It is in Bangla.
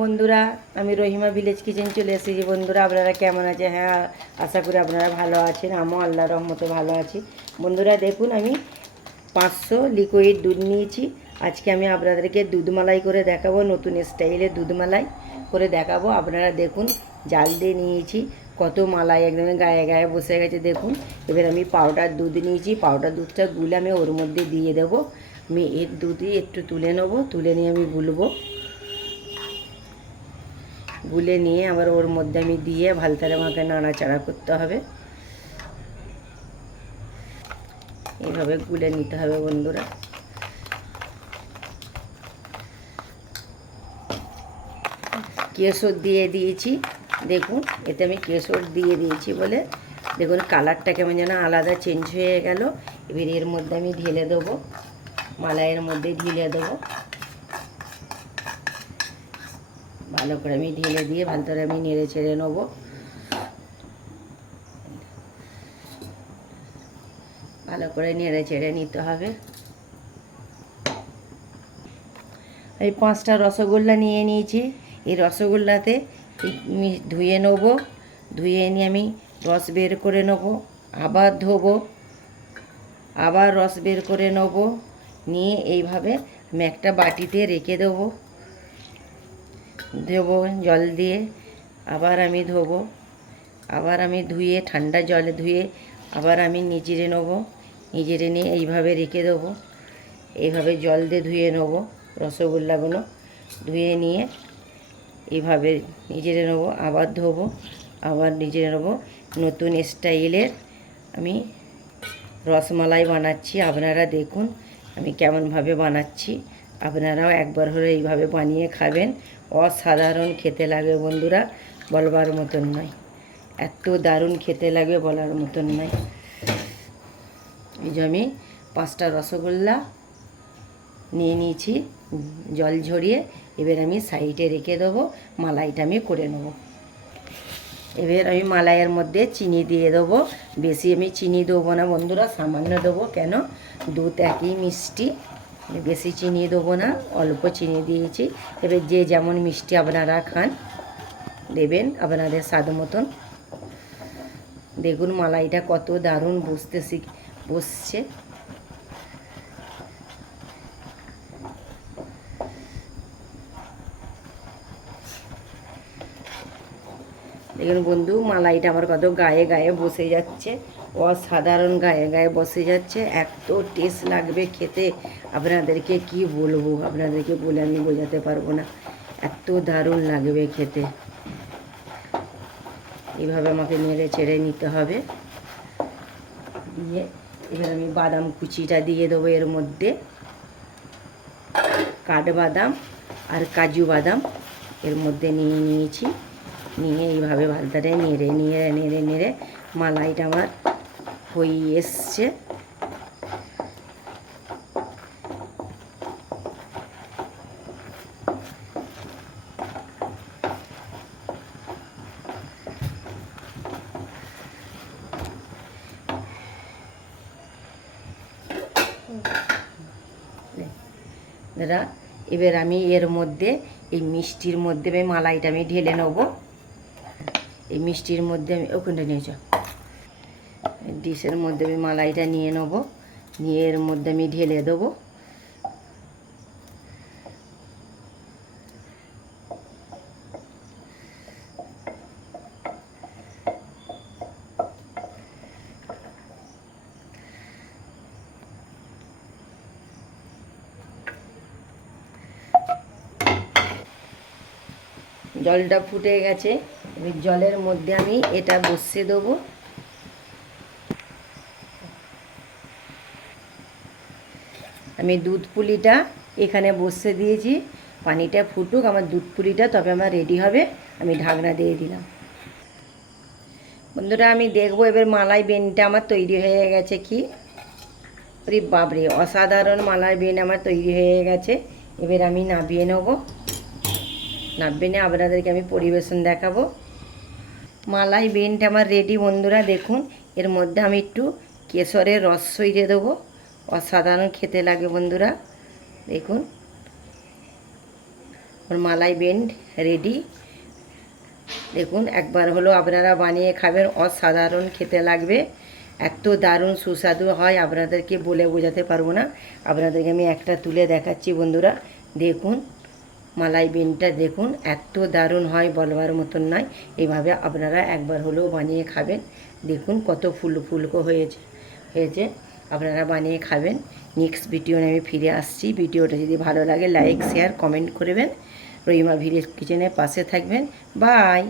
বন্ধুরা, আমি রহিমা ভিলেজ কিচেন চলে এসেছি। বন্ধুরা, আপনারা কেমন আছেন? হ্যাঁ, আশা করি আপনারা ভালো আছেন। আমিও আল্লাহর রহমতে ভালো আছি। বন্ধুরা দেখুন, আমি 500 লিকুইড দুধ নিয়েছি। আজকে আমি আপনাদেরকে দুধ মালাই করে দেখাবো, নতুন স্টাইলে দুধ মালাই করে দেখাবো। আপনারা দেখুন, জাল দিয়ে নিয়েছি, কত মালাই একদম গায়ে গায়ে বসে গেছে দেখুন। এবার আমি পাউডার দুধ নিয়েছি, পাউডার দুধটা গুলে আমি ওর মধ্যে দিয়ে দেবো। আমি এর দুধই একটু তুলে নেবো, তুলে নিয়ে আমি গুলবো। গুলে নিয়ে আবার ওর মধ্যে আমি দিয়ে ভালো করে আমাকে নাড়াচাড়া করতে হবে। এইভাবে গুলে নিতে হবে বন্ধুরা। কেশর দিয়ে দিয়েছি দেখুন, এতে আমি কেশর দিয়ে দিয়েছি বলে দেখুন কালারটা কেমন যেন আলাদা চেঞ্জ হয়ে গেল। এবার এর মধ্যে আমি ঢেলে দেবো, মালাইয়ের মধ্যে ঢেলে দেবো। ভালো করে আমি ঢেলে দিয়ে ভালো করে আমি নেড়ে ছেড়ে নেবো। ভালো করে নেড়ে ছেড়ে নিতে হবে। এই 5টা রসগোল্লা নিয়ে নিয়েছি। এই রসগোল্লাতে ধুয়ে নেব, ধুয়ে নিয়ে আমি রস বের করে নেব, আবার ধোবো, আবার রস বের করে নেব, নিয়ে এইভাবে আমি একটা বাটিতে রেখে দেবো। ধোবো জল দিয়ে, আবার আমি ধোবো, আবার আমি ধুয়ে ঠান্ডা জলে ধুয়ে আবার আমি নিচড়ে নেবো, নিচড়ে নিয়ে এইভাবে রেখে দেবো। এইভাবে জল দিয়ে ধুয়ে নেবো রসগোল্লাগুলো। ধুয়ে নিয়ে এইভাবে নিচড়ে নেবো, আবার ধোবো, আবার নিচড়ে নেবো। নতুন স্টাইলের আমি রসমালাই বানাচ্ছি। আপনারা দেখুন আমি কেমনভাবে বানাচ্ছি। আপনারাও একবার হলে এইভাবে বানিয়ে খাবেন। অসাধারণ খেতে লাগে বন্ধুরা, বলবার মতন নয়। এত দারুণ খেতে লাগে, বলার মতন নয়। এই যে আমি 5টা রসগোল্লা নিয়ে নিয়েছি জল ঝরিয়ে। এবার আমি সাইডে রেখে দেবো, মালাইটা আমি করে নেবো। এবার আমি মালাইয়ের মধ্যে চিনি দিয়ে দেবো। বেশি আমি চিনি দেবো না বন্ধুরা, সামান্য দেবো। কেন, দুধ একই মিষ্টি, বেশি চিনি দেবো না, অল্প চিনি দিয়েছি। এবার যে যেমন মিষ্টি আপনারা খান দেবেন আপনাদের স্বাদ মতন। দেখুন মালাইটা কত দারুণ বসছে। দেখুন বন্ধু, মালাইটা আমার কত গায়ে গায়ে বসে যাচ্ছে, অসাধারণ গায়ে গায়ে বসে যাচ্ছে। এত টেস্ট লাগবে খেতে, আপনাদেরকে কি বলবো, আপনাদেরকে বলে আমি বোঝাতে পারবো না। এত দারুণ লাগবে খেতে। এইভাবে আমাকে নেড়ে ছেড়ে নিতে হবে। দিয়ে এবার আমি বাদাম কুচিটা দিয়ে দেবো এর মধ্যে। কাঠবাদাম আর কাজু বাদাম এর মধ্যে নিয়ে নিয়েছি। নিয়ে এইভাবে ভালো করে নেড়ে নেড়ে নেড়ে নেড়ে মালাইটা আমার হয়ে এসছে। দাদা, এবার আমি এর মধ্যে এই মিষ্টির মধ্যে আমি মালাইটা আমি ঢেলে নেবো। এই মিষ্টির মধ্যে আমি ওখানটা নিয়ে যাও, ডিশের মধ্যে আমি মালাইটা নিয়ে নেবো, নিয়ে এর মধ্যে আমি ঢেলে দেবো। জলটা ফুটে গেছে, এবার জলের মধ্যে আমি এটা বসিয়ে দেবো। আমি দুধ পুলিটা এখানে বসিয়ে দিয়েছি, পানিটা ফুটুক আমার দুধ পুলিটা, তবে আমার রেডি হবে। আমি ঢাকনা দিয়ে দিলাম। বন্ধুরা আমি দেখবো এবার মালাই বেনটা আমার তৈরি হয়ে গেছে কি। আরে বাপরে, অসাধারণ মালাই বেন আমার তৈরি হয়ে গেছে। এবার আমি নামিয়ে নেবো, নামিয়ে নিয়ে আপনাদেরকে আমি পরিবেশন দেখাবো। মালাই বেনটা আমার রেডি বন্ধুরা। দেখুন এর মধ্যে আমি একটু কেশরের রস সইরে দেবো, অসাধারণ খেতে লাগে বন্ধুরা। দেখুন ওর মালাই বেন্ড রেডি। দেখুন একবার হলো আপনারা বানিয়ে খাবেন, অসাধারণ খেতে লাগবে, এত দারুণ সুস্বাদু হয় আপনাদেরকে বলে বোঝাতে পারবো না। আপনাদেরকে আমি একটা তুলে দেখাচ্ছি বন্ধুরা, দেখুন মালাই বেনটা দেখুন, এত দারুণ হয় বলবার মতন নয়। এইভাবে আপনারা একবার হলেও বানিয়ে খাবেন, দেখুন কত ফুলকো হয়েছে। আপনারা বানিয়ে খাবেন। নেক্সট ভিডিও নিয়ে আমি ফিরে আসছি। ভিডিওটা যদি ভালো লাগে লাইক শেয়ার কমেন্ট করবেন। রহিমা ভিলেজ কিচেনের পাশে থাকবেন। বাই।